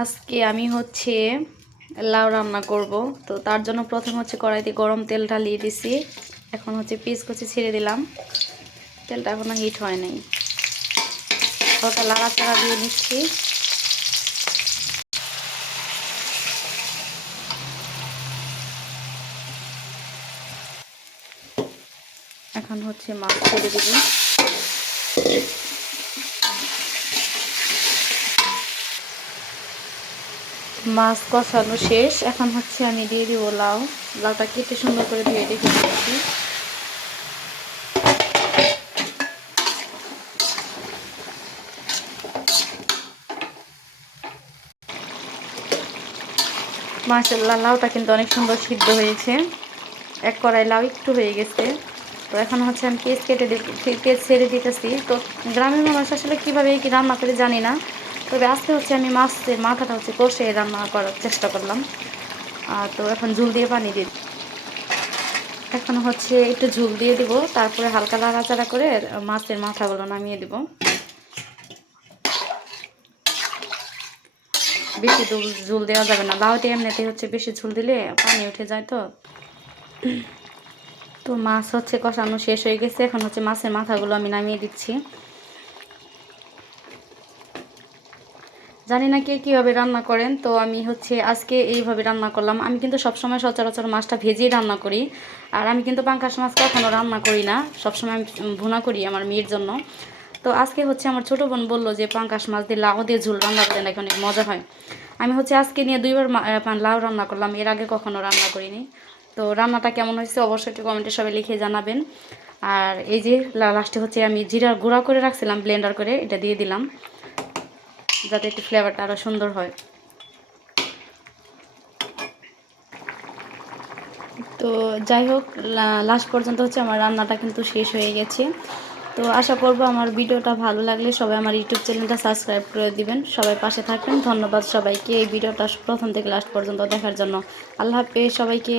আজকে আমি হচ্ছে লাউ রান্না করব। তো তার জন্য প্রথম হচ্ছে কড়াইতে গরম তেল ঢালিয়ে দিছি। এখন হচ্ছে পিস কুচি ছেড়ে দিলাম। তেলটা এখনও হিট হয় নাই। হালকা লাড়াচাড়া দিয়ে নিচ্ছি। এখন হচ্ছে মাছ ছেড়ে দিব। মাছ কষানো শেষ। এখন হচ্ছে আমি দিয়ে দিব লাউ। লাউটা কেটে সুন্দর করে ধুয়ে রেখে দিয়েছি মাসাল্লাহ লাউটা কিন্তু অনেক সুন্দর সিদ্ধ হয়েছে। এক কড়াই লাউ একটু হয়ে গেছে। তো এখন হচ্ছে আমি পেঁয়াজ কেটে পেঁয়াজ ছেড়ে দিতেছি। তো গ্রামের মানুষ আসলে কীভাবে কি রান্না করে জানি না। তবে আজকে হচ্ছে আমি মাছের মাথাটা হচ্ছে কষে রান্না করার চেষ্টা করলাম। আর তো এখন ঝুল দিয়ে পানি দিই। এখন হচ্ছে একটু ঝুল দিয়ে দিব, তারপরে হালকা লাড়াচাড়া করে মাছের মাথাগুলো নামিয়ে দিব। বেশি ঝুল দেওয়া যাবে না। লাউটি এমনিতে হচ্ছে বেশি ঝুল দিলে পানি উঠে যায় তো। তো মাছ হচ্ছে কষানো শেষ হয়ে গেছে। এখন হচ্ছে মাছের মাথাগুলো আমি নামিয়ে দিচ্ছি। জানি না কে কীভাবে রান্না করেন, তো আমি হচ্ছে আজকে এইভাবে রান্না করলাম। আমি কিন্তু সবসময় সচরাচর মাছটা ভেজেই রান্না করি, আর আমি কিন্তু পাঙ্কাশ মাছ কখনও রান্না করি না, সবসময় আমি ভুনা করি আমার মেয়ের জন্য। তো আজকে হচ্ছে আমার ছোটো বোন বলল যে, পাঙ্কাশ মাছ দিয়ে লাউ দিয়ে ঝুল রান্না করতে নাকি অনেক মজা হয়। আমি হচ্ছে আজকে নিয়ে দুইবার লাউ রান্না করলাম, এর আগে কখনও রান্না করিনি। তো রান্নাটা কেমন হয়েছে অবশ্যই একটু কমেন্টে সবাই লিখে জানাবেন। আর এই যে লাস্টে হচ্ছে আমি জিরার গুঁড়া করে রাখছিলাম ব্লেন্ডার করে, এটা দিয়ে দিলাম। যাতে একটু ফ্লেভারটা আরও সুন্দর হয়। তো যাই হোক লাস্ট পর্যন্ত হচ্ছে আমার রান্নাটা কিন্তু শেষ হয়ে গেছে। তো আশা করব আমার ভিডিওটা ভালো লাগলে সবাই আমার ইউটিউব চ্যানেলটা সাবস্ক্রাইব করে দিবেন। সবাই পাশে থাকবেন। ধন্যবাদ সবাইকে এই ভিডিওটা প্রথম থেকে লাস্ট পর্যন্ত দেখার জন্য। আল্লাহ হাফেজ সবাইকে।